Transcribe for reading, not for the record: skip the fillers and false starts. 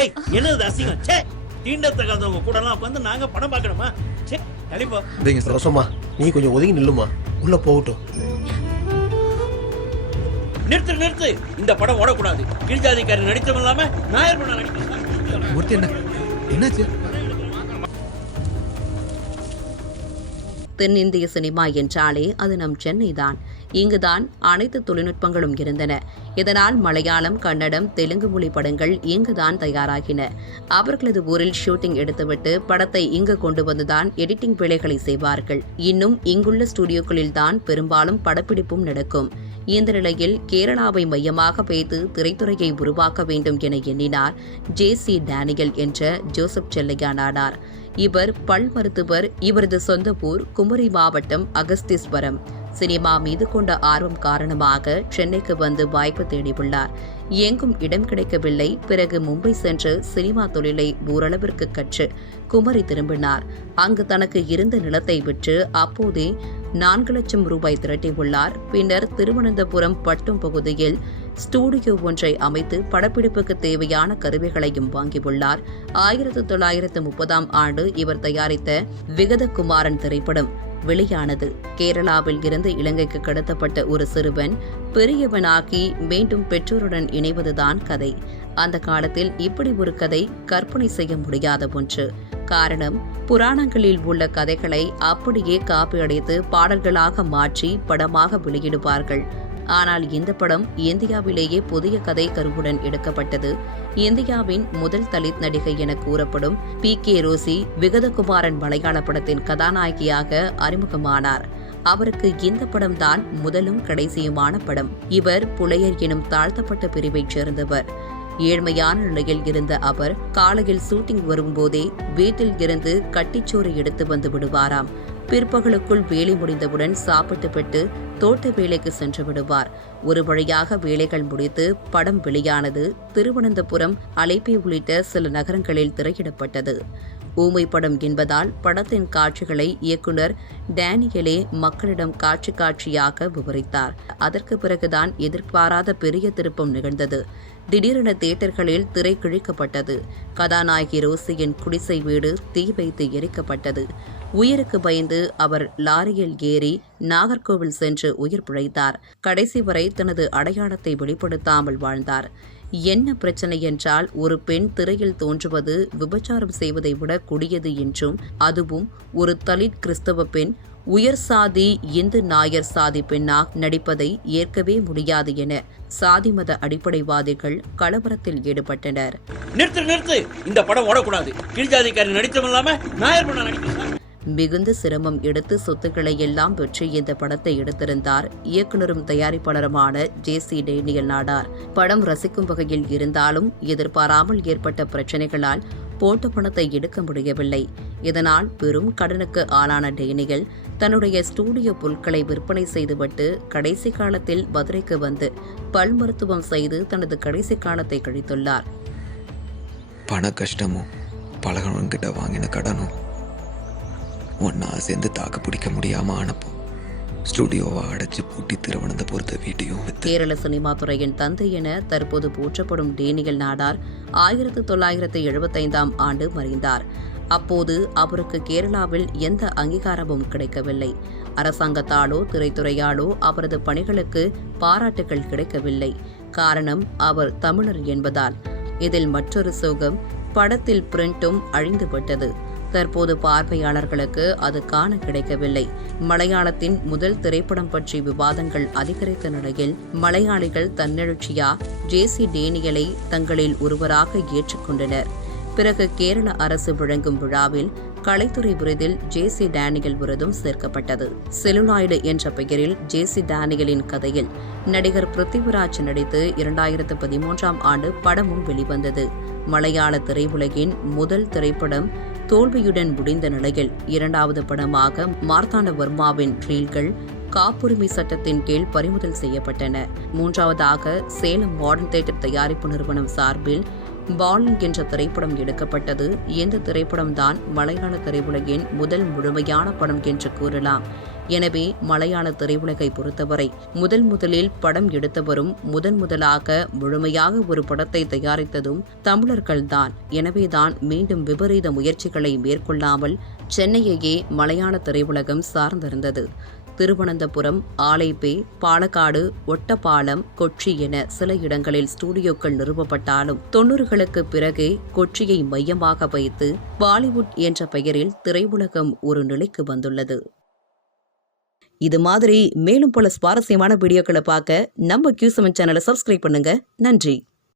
ஏய் என்னது அசிங்கம் ச்சே தீண்டத்தகாதவங்க கூட எல்லாம் உட்காந்து நாங்க படம் பார்க்கணுமா ச்சே கழிப்போ ரோசம்மா நீ கொஞ்சம் ஒதுங்கி நில்லுமா உள்ள போகட்டும். நிறுத்து இந்த படம் ஓடக்கூடாது. கீழ்ஜாதிக்காரர் நடித்தவன் இல்லாம நாயர் பண்ண நடிக்கிறேன். மூர்த்தி என்ன என்னாச்சு? தென்னிந்திய சினிமா என்றாலே அது நம் சென்னை தான். இங்குதான் அனைத்து தொழில்நுட்பங்களும் இருந்தன. இதனால் மலையாளம், கன்னடம், தெலுங்கு மொழி படங்கள் இங்குதான் தயாராகின. அவர்களது ஊரில் ஷூட்டிங் எடுத்துவிட்டு படத்தை இங்கு கொண்டு வந்துதான் எடிட்டிங் வேலைகளை செய்வார்கள். இன்னும் இங்குள்ள ஸ்டுடியோக்களில் தான் பெரும்பாலும் படப்பிடிப்பும் நடக்கும். இந்த நிலையில் கேரளாவை மையமாக வைத்து திரைத்துறையை உருவாக்க வேண்டும் என எண்ணினார் ஜே.சி. டேனியல் என்ற ஜோசப் செல்லையா நாடார். இவர் பல் மருத்துவர். இவரது சொந்த ஊர் குமரி மாவட்டம் அகஸ்தீஸ்வரம். சினிமா மீது கொண்ட ஆர்வம் காரணமாக சென்னைக்கு வந்து வாய்ப்பு தேடியுள்ளார். எங்கும் இடம் கிடைக்கவில்லை. பிறகு மும்பை சென்று சினிமா தொழிலை ஓரளவிற்கு கற்று குமரி திரும்பினார். அங்கு தனக்கு இருந்த நிலத்தை விற்று அப்போதே 4 லட்சம் ரூபாய் திரட்டியுள்ளார். பின்னர் திருவனந்தபுரம் பட்டும் பகுதியில் ஸ்டுடியோ ஒன்றை அமைத்து படப்பிடிப்புக்கு தேவையான கருவிகளையும் வாங்கியுள்ளார். 1930ஆம் ஆண்டு இவர் தயாரித்த விகதகுமாரன் திரைப்படம் வெளியானது. கேரளாவில் இருந்து இலங்கைக்கு கடத்தப்பட்ட ஒரு சிறுவன் பெரியவனாகி மீண்டும் பெற்றோருடன் இணைவதுதான் கதை. அந்த காலத்தில் இப்படி ஒரு கதை கற்பனை செய்ய முடியாத ஒன்று. காரணம், புராணங்களில் உள்ள கதைகளை அப்படியே காப்பி அடித்து பாடல்களாக மாற்றி படமாக வெளியிடுவார்கள். ஆனால் இந்த படம் இந்தியாவிலேயே புதிய கதை கருவுடன் எடுக்கப்பட்டது. இந்தியாவின் முதல் தலித் நடிகை என கூறப்படும் P.K. ரோசி விகதகுமாரன் மலையாள படத்தின் கதாநாயகியாக அறிமுகமானார். அவருக்கு இந்த படம்தான் முதலும் கடைசியுமான படம். இவர் புலையர் எனும் தாழ்த்தப்பட்ட பிரிவைச் சேர்ந்தவர். ஏழ்மையான நிலையில் இருந்த அவர் காலையில் ஷூட்டிங் வரும்போதே வீட்டில் இருந்து கட்டிச்சோறு எடுத்து வந்து விடுவாராம். பிற்பகலுக்குள் வேலை முடிந்தவுடன் சாப்பிட்டுவிட்டு தோட்ட வேலைக்கு சென்று விடுவார். ஒரு வழியாக வேலைகள் முடித்து படம் வெளியானது. திருவனந்தபுரம், அலைப்பை உள்ளிட்ட சில நகரங்களில் திரையிடப்பட்டது. ஊமை படம் என்பதால் படத்தின் காட்சிகளை இயக்குனர் டேனியலே மக்களிடம் காட்சியாக விவரித்தார். அதற்கு பிறகுதான் எதிர்பாராத பெரிய திருப்பம் நிகழ்ந்தது. திடீரென தியேட்டர்களில் திரை கிழிக்கப்பட்டது. கதாநாயகி ரோசியின் குடிசை வீடு தீ வைத்து எரிக்கப்பட்டது. உயிருக்கு பயந்து அவர் லாரியில் ஏறி நாகர்கோவில் சென்று உயிர் பிழைத்தார். கடைசி வரை தனது அடையாளத்தை வெளிப்படுத்தாமல் வாழ்ந்தார். என்ன பிரச்சனை என்றால், ஒரு பெண் திரையில் தோன்றுவது விபச்சாரம் செய்வதை விட கொடியது என்றும், அதுவும் ஒரு தலித் கிறிஸ்தவ பெண் உயர் சாதி இந்து நாயர் சாதி பெண்ணாக நடிப்பதை ஏற்கவே முடியாது என சாதி மத அடிப்படைவாதிகள் கலவரத்தில் ஈடுபட்டனர். நிறுத்து இந்த படம் ஓடக்கூடாது. கீழ்ஜாதிக்காரர் நடித்தவன் இல்லாம நாயர் பண்ண நடிக்கிறேன். மிகுந்த சிரமம் எடுத்து சொத்துக்களை எல்லாம் பெற்று இந்த படத்தை எடுத்திருந்தார் இயக்குனரும் தயாரிப்பாளருமான ஜே.சி. டேனியல் நாடார். படம் ரசிக்கும் வகையில் இருந்தாலும் எதிர்பாராமல் ஏற்பட்ட பிரச்சினைகளால் போட்ட பணத்தை எடுக்க முடியவில்லை. இதனால் பெரும் கடனுக்கு ஆளான டேனியல் தன்னுடைய ஸ்டுடியோ பொருட்களை விற்பனை செய்துவிட்டு கடைசி காலத்தில் மதுரைக்கு வந்து பல் மருத்துவம் செய்து தனது கடைசி காலத்தை கழித்துள்ளார். பண கஷ்டமும் பழகவன்கிட்ட வாங்கின கடனும் ஒன்னா சேர்ந்து தாக்கு பிடிக்க முடியாம ஆனப்போ ஸ்டுடியோவை அடைச்சு பூட்டி திருவனந்தபுரத்தை வீட்டையும் கேரள சினிமா துறையின் தந்தை என தற்போது போற்றப்படும் டேனியல் நாடார் 1975ஆம் ஆண்டு மறைந்தார். அப்போது அவருக்கு கேரளாவில் எந்த அங்கீகாரமும் கிடைக்கவில்லை. அரசாங்கத்தாலோ திரைத்துறையாலோ அவரது பணிகளுக்கு பாராட்டுகள் கிடைக்கவில்லை. காரணம், அவர் தமிழர் என்பதால். இதில் மற்றொரு சோகம், படத்தில் பிரிண்டும் அழிந்துவிட்டது. தற்போது பார்வையாளர்களுக்கு அது காண கிடைக்கவில்லை. மலையாளத்தின் முதல் திரைப்படம் பற்றி விவாதங்கள் அதிகரித்த நிலையில் மலையாளிகள் தன்னெழுச்சியா ஜே.சி. டேனியலை தங்களில் ஒருவராக ஏற்றுக்கொண்டனர். பிறகு கேரள அரசு வழங்கும் விழாவில் கலைத்துறை விருதில் ஜே.சி. டேனியல் விருதும் சேர்க்கப்பட்டது. செலுலாய்டு என்ற பெயரில் ஜே.சி. டேனியலின் கதையில் நடிகர் பிருத்திவிராஜ் நடித்து 2013ஆம் ஆண்டு படமும் வெளிவந்தது. மலையாள திரையுலகின் முதல் திரைப்படம் தோல்வியுடன் முடிந்த நிலையில் 2வது படமாக மார்த்தாண்டவர்மாவின் ரீல்கள் காப்புரிமை சட்டத்தின் கீழ் பறிமுதல் செய்யப்பட்டன. 3வதாக சேலம் மாடர்ன் தியேட்டர் தயாரிப்பு நிறுவனம் சார்பில் பாலன் என்ற திரைப்படம் எடுக்கப்பட்டது. இந்த திரைப்படம்தான் மலையாள திரையுலகின் முதல் முழுமையான படம் என்று கூறலாம். எனவே மலையாள திரையுலகை பொறுத்தவரை முதலில் படம் எடுத்தவரும் முதலாக முழுமையாக ஒரு படத்தை தயாரித்ததும் தமிழர்கள்தான். எனவேதான் மீண்டும் விபரீத முயற்சிகளை மேற்கொள்ளாமல் சென்னையையே மலையாள திரையுலகம் சார்ந்திருந்தது. திருவனந்தபுரம், ஆலைப்பே, பாலக்காடு, ஒட்டப்பாலம், கொச்சி என சில இடங்களில் ஸ்டுடியோக்கள் நிறுவப்பட்டாலும் 90களுக்கு பிறகே கொச்சியை மையமாக வைத்து பாலிவுட் என்ற பெயரில் திரையுலகம் ஒரு நிலைக்கு வந்துள்ளது. இது மாதிரி மேலும் பல சுவாரஸ்யமான வீடியோக்களை பார்க்க நம்ம Q7 சேனலை சப்ஸ்கிரைப் பண்ணுங்க. நன்றி.